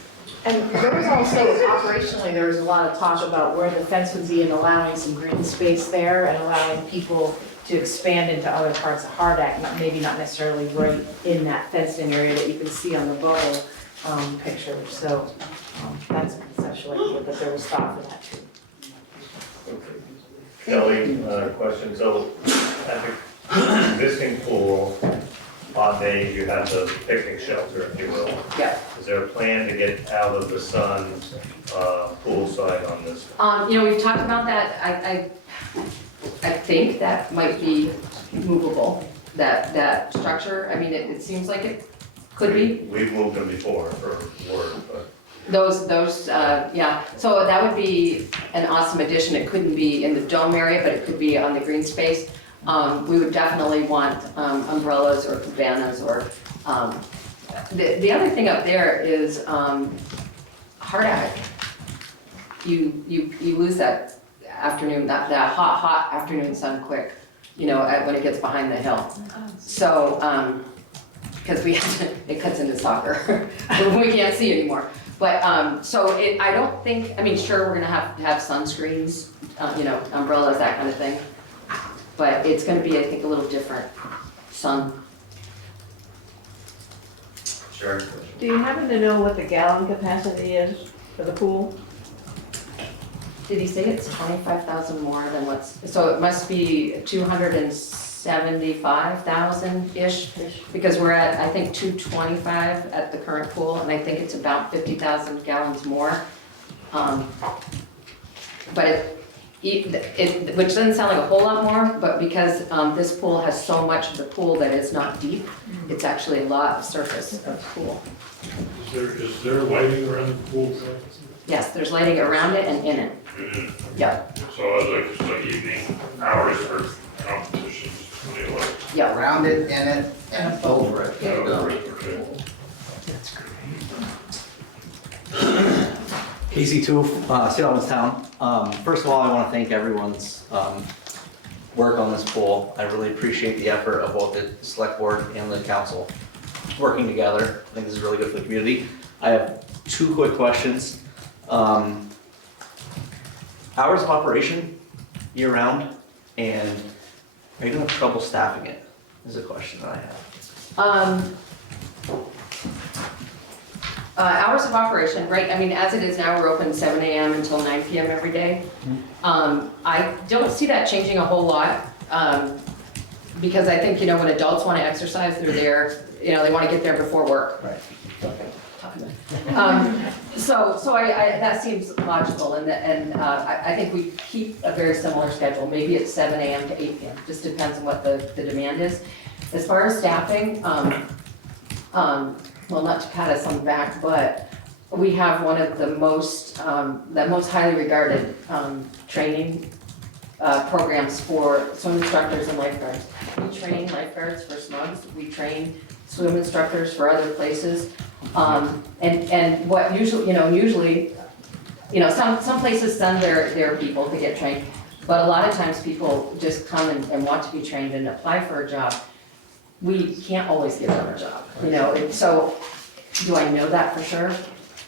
And there was also, operationally, there was a lot of talk about where the fence would be and allowing some green space there and allowing people to expand into other parts of Hardak, maybe not necessarily right in that fenced-in area that you can see on the bubble picture. So that's conceptually, but there was thought for that too. Kelly, question, so at the existing pool, on days you have the picnic shelter, if you will. Yeah. Is there a plan to get out of the sun poolside on this? We've talked about that. I think that might be movable, that structure. I mean, it seems like it could be. We've moved them before for work, but. Those, yeah. So that would be an awesome addition. It couldn't be in the dome area, but it could be on the green space. We would definitely want umbrellas or cabanas or, the other thing up there is hard attic. You lose that afternoon, that hot afternoon sun quick, when it gets behind the hill. So, because it cuts into soccer, we can't see anymore. But, I don't think, sure, we're gonna have sunscreens, umbrellas, that kind of thing. But it's gonna be, I think, a little different sun. Sure. Do you happen to know what the gallon capacity is for the pool? Did he say it's 25,000 more than so it must be 275,000-ish, because we're at, I think, 225 at the current pool, and I think it's about 50,000 gallons more. But which doesn't sound like a whole lot more, but because this pool has so much of the pool that is not deep, it's actually a lot of surface of the pool. Is there lighting around the pool? Yes, there's lighting around it and in it. Yep, So it's like evening hours for competitions, when they like. yep. Around it, in it, and over it. Okay. Casey Toof, St. Albans Town. First of all, I want to thank everyone's work on this pool. I really appreciate the effort of both the select board and the council working together. I think this is really good for the community. I have two quick questions. Hours of operation year round, and are you gonna have trouble staffing it? Is a question that I have. Hours of operation, right, I mean, as it is now, we're open 7 AM until 9 PM every day. I don't see that changing a whole lot, because I think, when adults want to exercise, they're there, they want to get there before work. Right. So that seems logical, and I think we keep a very similar schedule, maybe it's 7 AM to 8 PM, just depends on what the demand is. As far as staffing, well, not to pat us on the back, but we have one of the most highly regarded training programs for swim instructors and lifeguards. We train lifeguards for Smugs, we train swim instructors for other places. And what usually, some places send their people to get trained, but a lot of times people just come and want to be trained and apply for a job. We can't always give them a job, so do I know that for sure?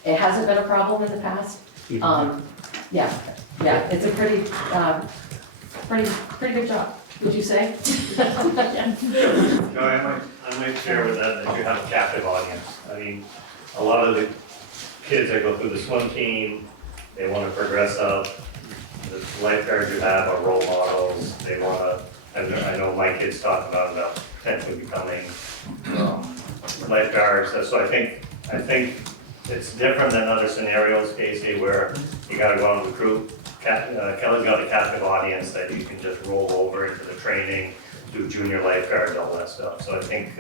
It hasn't been a problem in the past. Yeah, it's a pretty good job, would you say? No, I might share with that you have a captive audience. I mean, a lot of the kids that go through the swim team, they want to progress up. The lifeguards you have are role models. They want to, and I know my kids talk about potentially becoming lifeguards. So I think it's different than other scenarios, Casey, where you got to go out and recruit. Kelly's got a captive audience that you can just roll over into the training, do junior lifeguards, all that stuff. So I think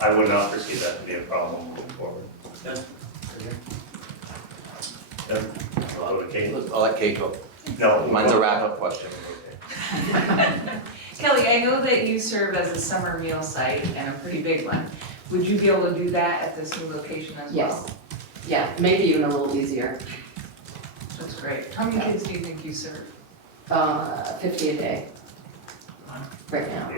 I would not perceive that to be a problem moving forward. Yeah. I'll go to Kate. I'll let Kate go. No, Mine's a wrap-up question. Kelly, I know that you serve as a summer meal site and a pretty big one. Would you be able to do that at this new location as well? Yes, yeah, maybe even a little easier. That's great. How many kids do you think you serve? 50 a day, right now.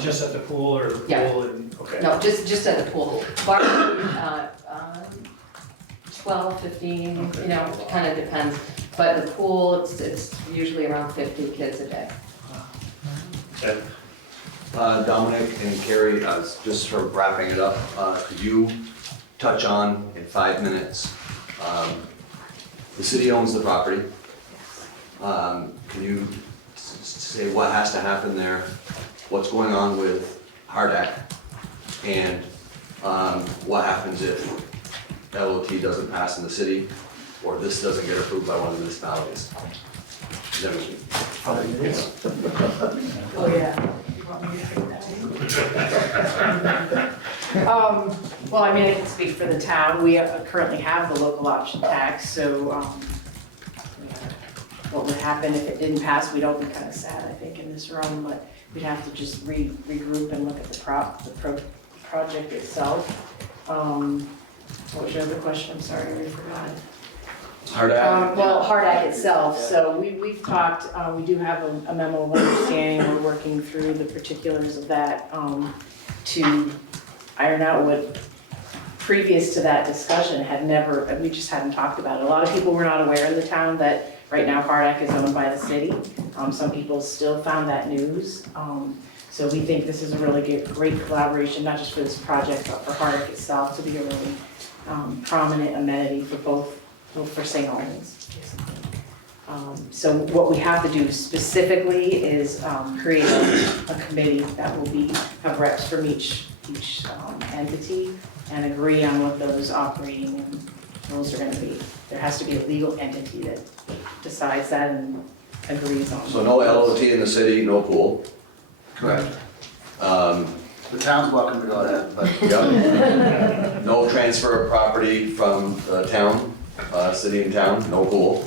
Just at the pool or the Yeah. pool and, okay. No, just at the pool. Barbecue, 12, 15, kind of depends. But the pool, it's usually around 50 kids a day. Okay. Dominic and Carrie, just for wrapping it up, could you touch on in 5 minutes, the city owns the property. Can you say what has to happen there, what's going on with Hardak, and what happens if LOT doesn't pass in the city, or this doesn't get approved by one of the municipalities? Is that what you- Oh, yeah. Well, I mean, I can speak for the town. We currently have the local option tax, so what would happen if it didn't pass, we'd all be kind of sad, I think, in this room, but we'd have to just regroup and look at the project itself. What was your other question? I'm sorry, I already forgot. Hardak? Well, Hardak itself, so we've talked, we do have a memo of understanding, we're working through the particulars of that to iron out what previous to that discussion we just hadn't talked about it. A lot of people were not aware in the town that right now Hardak is owned by the city. Some people still found that news. So we think this is a really great collaboration, not just for this project, but for Hardak itself to be a really prominent amenity for both for St. Albans. So what we have to do specifically is create a committee that will have reps from each entity and agree on what those operating rules are going to be. There has to be a legal entity that decides that and agrees on. So no LOT in the city, no pool. Correct. The town's welcome to go ahead, but Yep. No transfer of property from the town, city and town, no pool.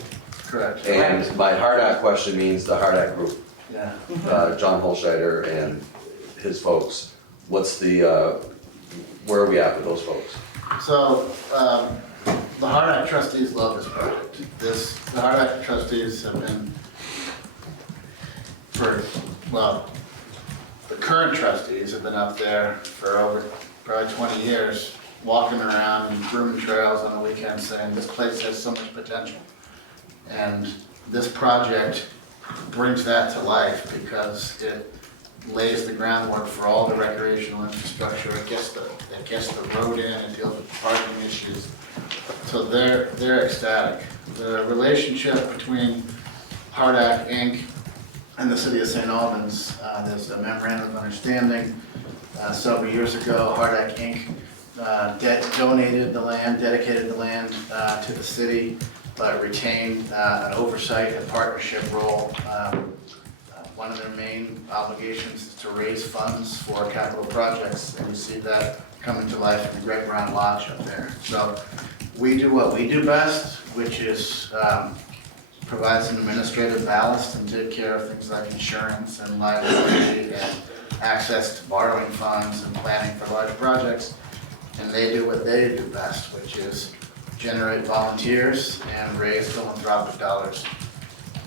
correct. And my Hardak question means the Hardak group, Yeah. John Holscheider and his folks. What's the, where are we at with those folks? So, the Hardhack trustees love this project. The Hardhack trustees have been, the current trustees have been up there for over probably 20 years, walking around and grooming trails on the weekends saying, this place has so much potential. And this project brings that to life because it lays the groundwork for all the recreational infrastructure. It gets the road in, it deals with parking issues. So they're ecstatic. The relationship between Hardhack Inc. and the city of St. Albans, there's a memorandum of understanding. Several years ago, Hardhack Inc. Donated the land, dedicated the land to the city, but retained an oversight and partnership role. One of their main obligations is to raise funds for capital projects, and you see that coming to life in the Greg Brown Lodge up there. So we do what we do best, which is provide some administrative ballast and take care of things like insurance and liability and access to borrowing funds and planning for large projects. And they do what they do best, which is generate volunteers and raise philanthropic dollars.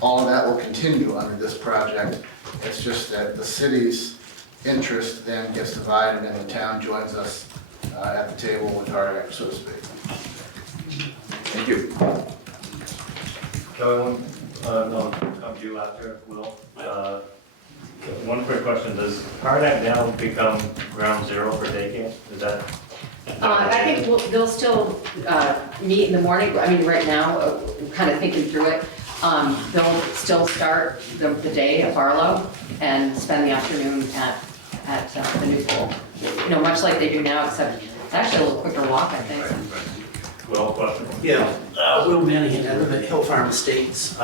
All of that will continue under this project. It's just that the city's interest then gets divided and the town joins us at the table with Hardhack, so to speak. Thank you. Kelly, no, come to you after, Will. One quick question, does Hardhack now become ground zero for daycare? Is that? I think they'll still meet in the morning. I mean, right now, kind of thinking through it. They'll still start the day at Barlow and spend the afternoon at the new pool. You know, much like they do now, except it's actually a little quicker walk, I think. Will, question? Yeah, Will Manningham, I live at Hill Farm Estates.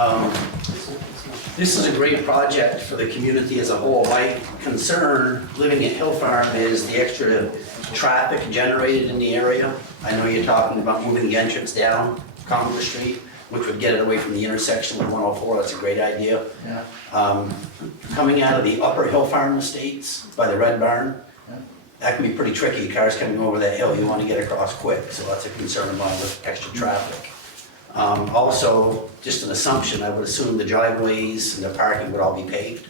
This is a great project for the community as a whole. My concern, living at Hill Farm, is the extra traffic generated in the area. I know you're talking about moving the entrance down Congress Street, which would get it away from the intersection with 104, that's a great idea. Yeah. Coming out of the upper Hill Farm Estates by the Red Barn, that can be pretty tricky, cars coming over that hill, you want to get across quick, so that's a concern of mine with extra traffic. Also, just an assumption, I would assume the driveways and the parking would all be paved?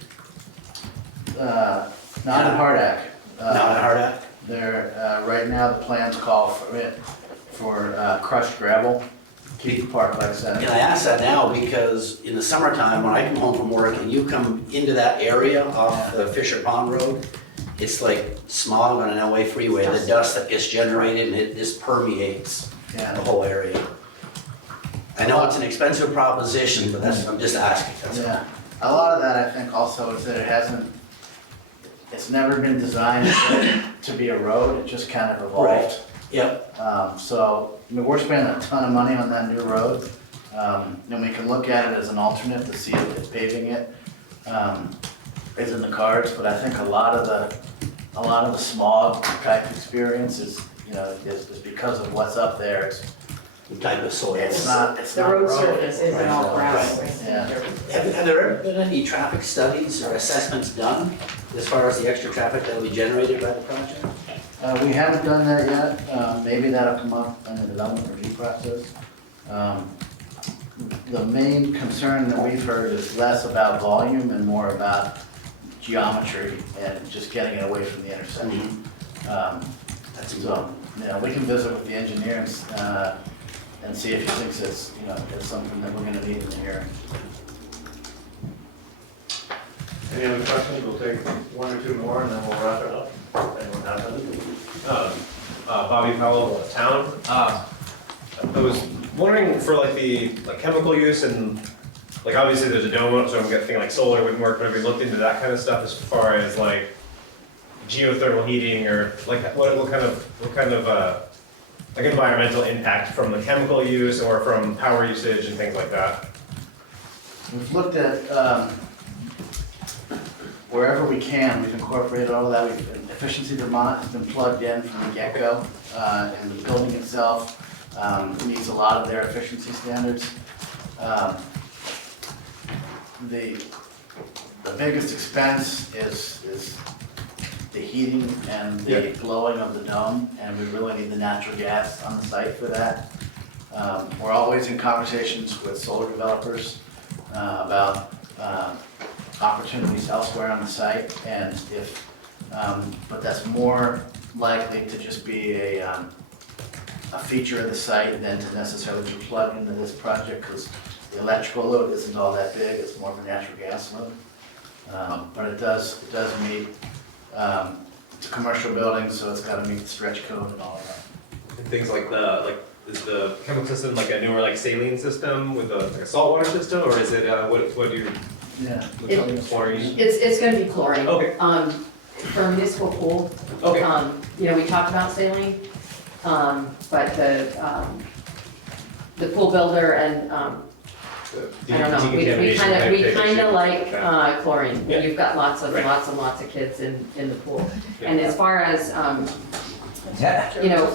Not in Hardhack. Not in Hardhack? They're, right now, the plans call for crushed gravel, keep the park like that. And I ask that now because in the summertime, when I come home from work and you come into that area off the Fisher Pond Road, it's like smog on an LA freeway, the dust that gets generated and it just permeates the whole area. I know it's an expensive proposition, but I'm just asking, that's all. Yeah, a lot of that I think also is that it's never been designed to be a road, it just kind of evolved. Right. Yep. So, I mean, we're spending a ton of money on that new road. And we can look at it as an alternate to see if paving it is in the cards, but I think a lot of the smog type experience is because of what's up there. The type of soil. It's not The road surface isn't all grass. Yeah. Have there ever been any traffic studies or assessments done as far as the extra traffic that will be generated by the project? We haven't done that yet. Maybe that'll come up in the development review process. The main concern that we've heard is less about volume and more about geometry and just getting it away from the intersection. That's So, we can visit with the engineer and see if he thinks it's something that we're gonna need in the hearing. Any other questions? We'll take one or two more and then we'll wrap it up. Anyone have any? Bobby Powell, Town. I was wondering for the chemical use and obviously there's a dome, so I'm thinking solar wouldn't work, but have we looked into that kind of stuff as far as geothermal heating or what kind of environmental impact from the chemical use or from power usage and things like that? We've looked at wherever we can, we've incorporated all of that. If Efficiency Vermont has been plugged in from the get-go, and the building itself meets a lot of their efficiency standards. The biggest expense is the heating and the blowing of the dome, and we really need the natural gas on the site for that. We're always in conversations with solar developers about opportunities elsewhere on the site, and if, but that's more likely to just be a feature of the site than to necessarily be plugged into this project, because the electrical load isn't all that big, it's more of a natural gas load. But it does meet, it's a commercial building, so it's gotta meet the stretch code and all of that. And things like is the chemical system like a newer like saline system with like a saltwater system, or is it, what do you? Yeah. Chlorine? It's gonna be chlorine. Okay. For a municipal pool, Okay. you know, we talked about saline, but the pool builder and, I don't know, we kinda like chlorine. Yeah. You've got lots Right. and lots of kids in the pool. Yeah. And as far as, you know,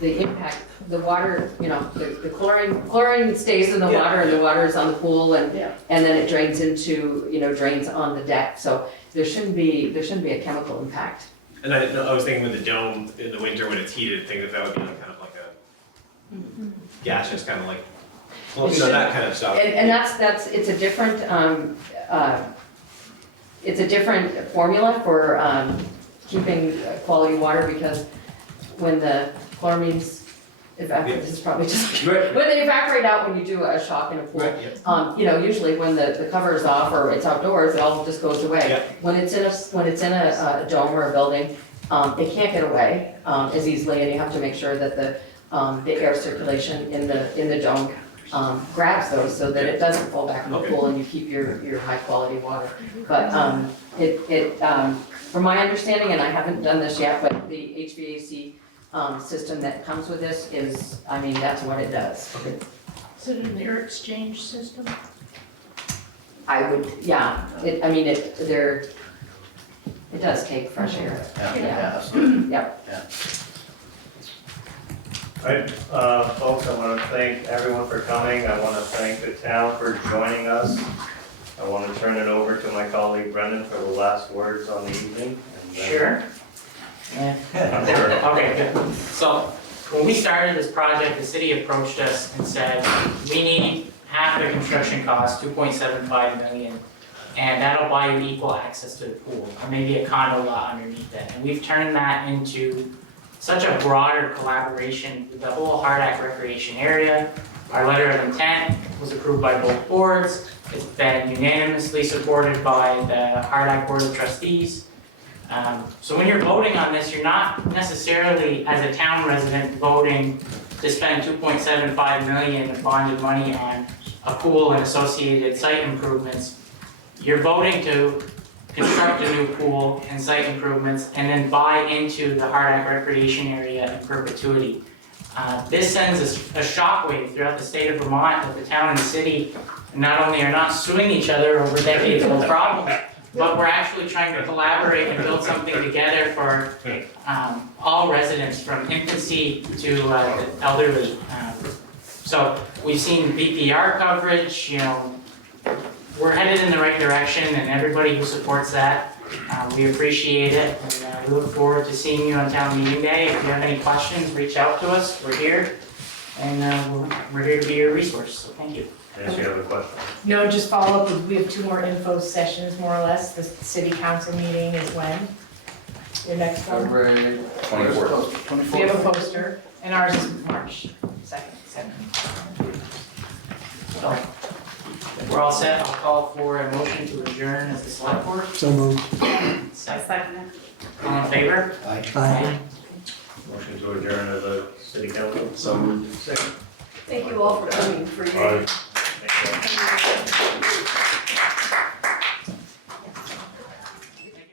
the impact, the water, you know, the chlorine stays in the Yeah. water, and the water is on the pool, and Yeah. then it drains into, you know, drains on the deck, so there shouldn't be a chemical impact. And I was thinking with the dome in the winter when it's heated, I think that would be like kind of like a gaseous kind of like, well, you know, that kind of stuff. And that's, it's a different formula for keeping quality water, because when the chloramines evaporate, this is probably just, Right. when they evaporate out when you do a shock in a pool, Right, yeah. you know, usually when the cover is off or it's outdoors, it all just goes away. Yeah. When it's in a dome or a building, it can't get away as easily, and you have to make sure that the air circulation in the dome grabs those so that it doesn't fall back in the Okay. pool, and you keep your high quality water. But from my understanding, and I haven't done this yet, but the HVAC system that comes with this is, I mean, that's what it does. Is it an air exchange system? I would, yeah, it does take fresh air. Yeah, absolutely. Yep. All right, folks, I want to thank everyone for coming. I want to thank the town for joining us. I want to turn it over to my colleague Brendan for the last words on the evening. and then- Sure. Yeah. Okay, good. So when we started this project, the city approached us and said, we need half the construction cost, 2.75 million, and that'll buy you equal access to the pool, or maybe a condo lot underneath it. And we've turned that into such a broader collaboration with the whole Hardack recreation area. Our letter of intent was approved by both boards. It's been unanimously supported by the Hardack Board of Trustees. So when you're voting on this, you're not necessarily, as a town resident, voting to spend 2.75 million of bonded money on a pool and associated site improvements. You're voting to construct a new pool and site improvements, and then buy into the Hardack recreation area in perpetuity. This sends a shockwave throughout the state of Vermont that the town and the city not only are not suing each other over decades-old problems, but we're actually trying to collaborate and build something together for all residents, from infancy to the elderly. So we've seen BPR coverage, you know, we're headed in the right direction, and everybody who supports that, we appreciate it, and we look forward to seeing you on town meeting day. If you have any questions, reach out to us, we're here, and we're here to be your resource, so thank you. Nancy, you have a question? No, just follow up, we have 2 more info sessions, more or less. The city council meeting is when? Your next one? February 24th. We have a poster, and ours is March 2nd. So, we're all set, I'll call for a motion to adjourn as the select board. So moved. Second. All in favor? Aye. Motion to adjourn as a city council? Thank you all for coming, for your. Aye. Thank you.